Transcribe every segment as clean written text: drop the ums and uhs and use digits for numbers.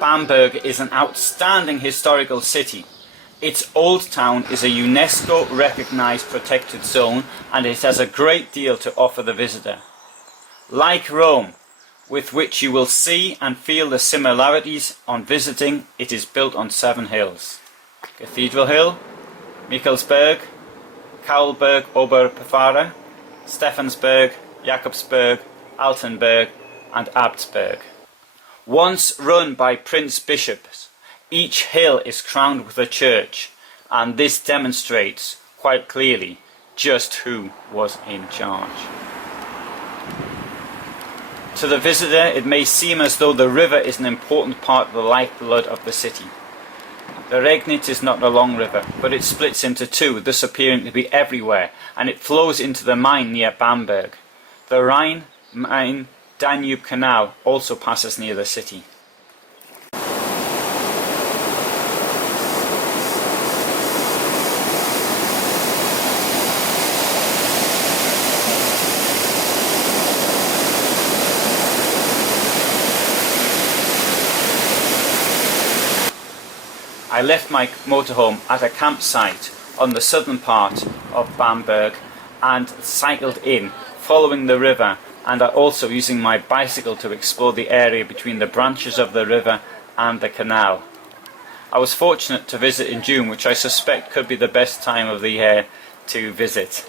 Bamberg is an outstanding historical city. Its old town is a UNESCO recognized protected zone, and it has a great deal to offer the visitor. Like Rome, with which you will see and feel the similarities on visiting, it is built on 7 hills. Cathedral Hill, Michaelsberg, Kaulberg, Obere Pfarre, Stefansberg, Jakobsberg, Altenburg and Abtsberg. Once run by prince bishops, each hill is crowned with a church, and this demonstrates quite clearly just who was in charge. To the visitor, it may seem as though the river is an important part of the lifeblood of the city. The Regnitz is not a long river, but it splits into 2, thus appearing to be everywhere, and it flows into the Rhine near Bamberg. The Rhine, Danube canal also passes near the city. I left my motorhome at a campsite on the southern part of Bamberg and cycled in, following the river, and also using my bicycle to explore the area between the branches of the river and the canal. I was fortunate to visit in June, which I suspect could be the best time of the year to visit.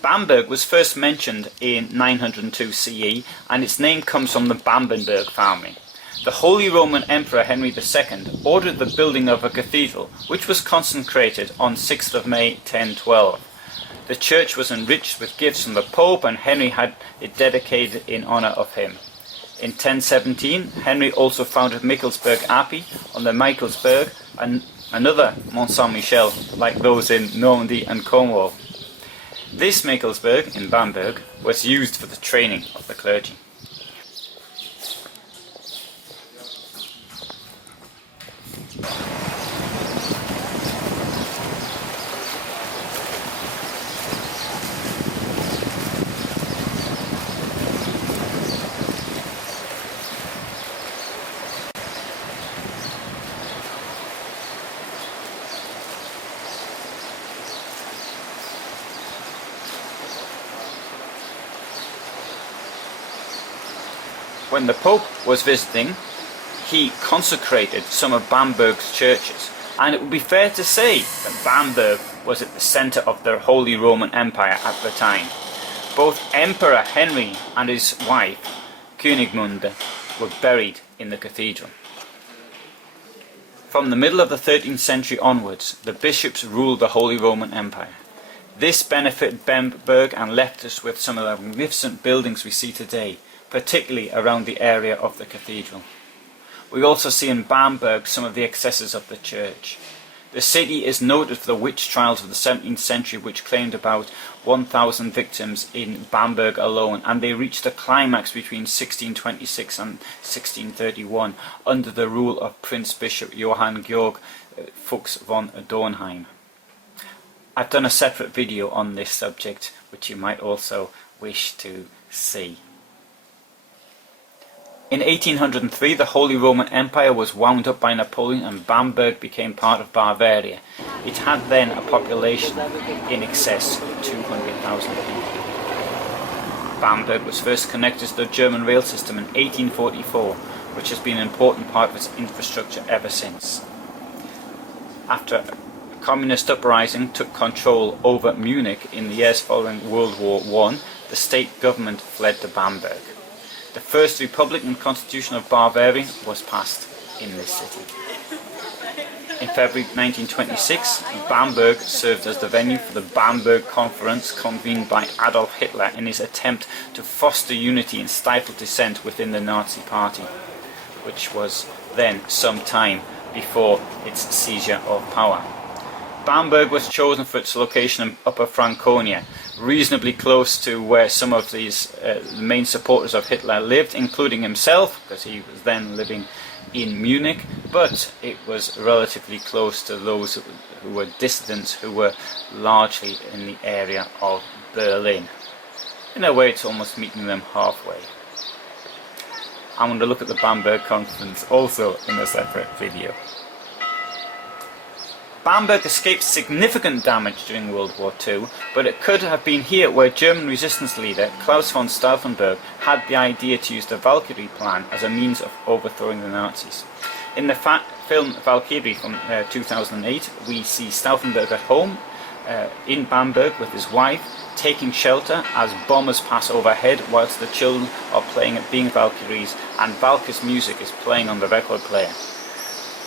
Bamberg was first mentioned in 902 CE, and its name comes from the Bamberg family. The Holy Roman Emperor Henry II ordered the building of a cathedral, which was consecrated on 6th of May 1012. The church was enriched with gifts from the Pope, and Henry had it dedicated in honour of him. In 1017, Henry also founded Michaelsberg Abbey on the Michaelsberg, and another Mont Saint-Michel like those in Normandy and Cornwall. This Michaelsberg in Bamberg was used for the training of the clergy. When the Pope was visiting, he consecrated some of Bamberg's churches, and it would be fair to say that Bamberg was at the centre of the Holy Roman Empire at the time. Both Emperor Henry and his wife, Königmunde, were buried in the cathedral. From the middle of the 13th century onwards, the bishops ruled the Holy Roman Empire. This benefited Bamberg and left us with some of the magnificent buildings we see today, particularly around the area of the cathedral. We also see in Bamberg some of the excesses of the church. The city is noted for the witch trials of the 17th century, which claimed about 1,000 victims in Bamberg alone, and they reached a climax between 1626 and 1631 under the rule of Prince Bishop Johann Georg Fuchs von Dornheim. I've done a separate video on this subject, which you might also wish to see. In 1803, the Holy Roman Empire was wound up by Napoleon, and Bamberg became part of Bavaria. It had then a population in excess of 200,000 people. Bamberg was first connected to the German rail system in 1844, which has been an important part of its infrastructure ever since. After a communist uprising took control over Munich in the years following World War I, the state government fled to Bamberg. The first Republican Constitution of Bavaria was passed in this city. In In February 1926, Bamberg served as the venue for the Bamberg Conference convened by Adolf Hitler in his attempt to foster unity and stifle dissent within the Nazi Party, which was then some time before its seizure of power. Bamberg was chosen for its location in Upper Franconia, reasonably close to where some of these main supporters of Hitler lived, including himself, because he was then living in Munich, but it was relatively close to those who were dissidents, who were largely in the area of Berlin. In a way, it's almost meeting them halfway. I'm going to look at the Bamberg Conference also in a separate video. Bamberg escaped significant damage during World War II, but it could have been here where German resistance leader Klaus von Stauffenberg had the idea to use the Valkyrie plan as a means of overthrowing the Nazis. In the film Valkyrie from 2008, we see Stauffenberg at home in Bamberg with his wife, taking shelter as bombers pass overhead whilst the children are playing at being Valkyries and Valkyrie's music is playing on the record player.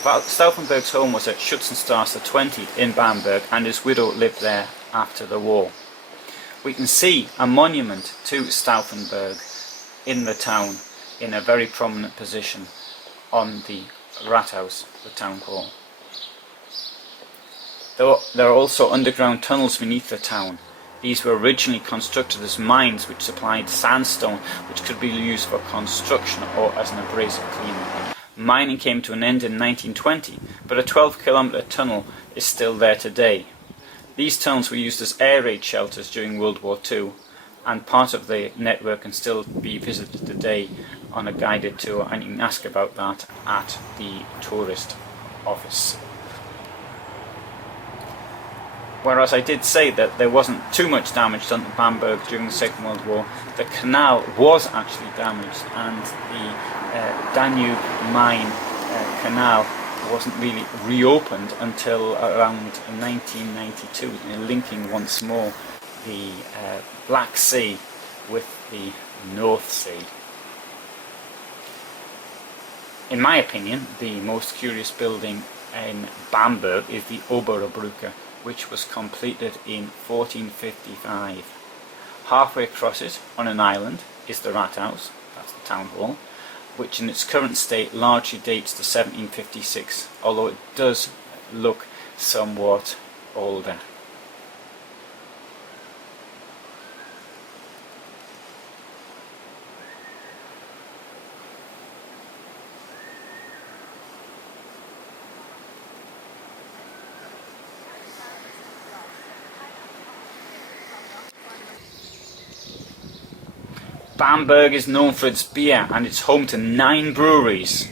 Stauffenberg's home was at Schützenstrasse 20 in Bamberg, and his widow lived there after the war. We can see a monument to Stauffenberg in the town in a very prominent position on the Rathaus, the town hall. There are also underground tunnels beneath the town. These were originally constructed as mines which supplied sandstone which could be used for construction or as an abrasive cleaner. Mining came to an end in 1920, but a 12-kilometre tunnel is still there today. These tunnels were used as air raid shelters during World War II, and part of the network can still be visited today on a guided tour, and you can ask about that at the tourist office. Whereas I did say that there wasn't too much damage done to Bamberg during the Second World War, the canal was actually damaged, and the Danube mine canal wasn't really reopened until around 1992, linking once more the Black Sea with the North Sea. In my opinion, the most curious building in Bamberg is the Oberoi Brooker, which was completed in 1455. Halfway across it, on an island, is the Rathaus, that's the town hall, which in its current state largely dates to 1756, although it does look somewhat older. Bamberg is known for its beer, and it's home to 9 breweries.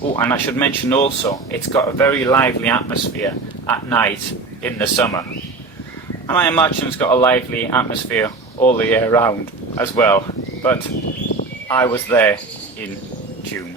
Oh, and I should mention also, it's got a very lively atmosphere at night in the summer. And I imagine it's got a lively atmosphere all the year round as well, but I was there in June.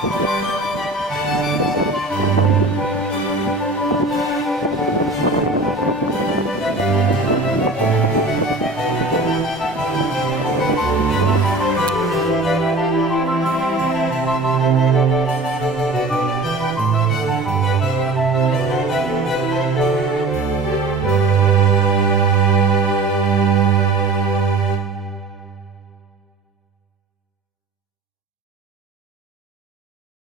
Thank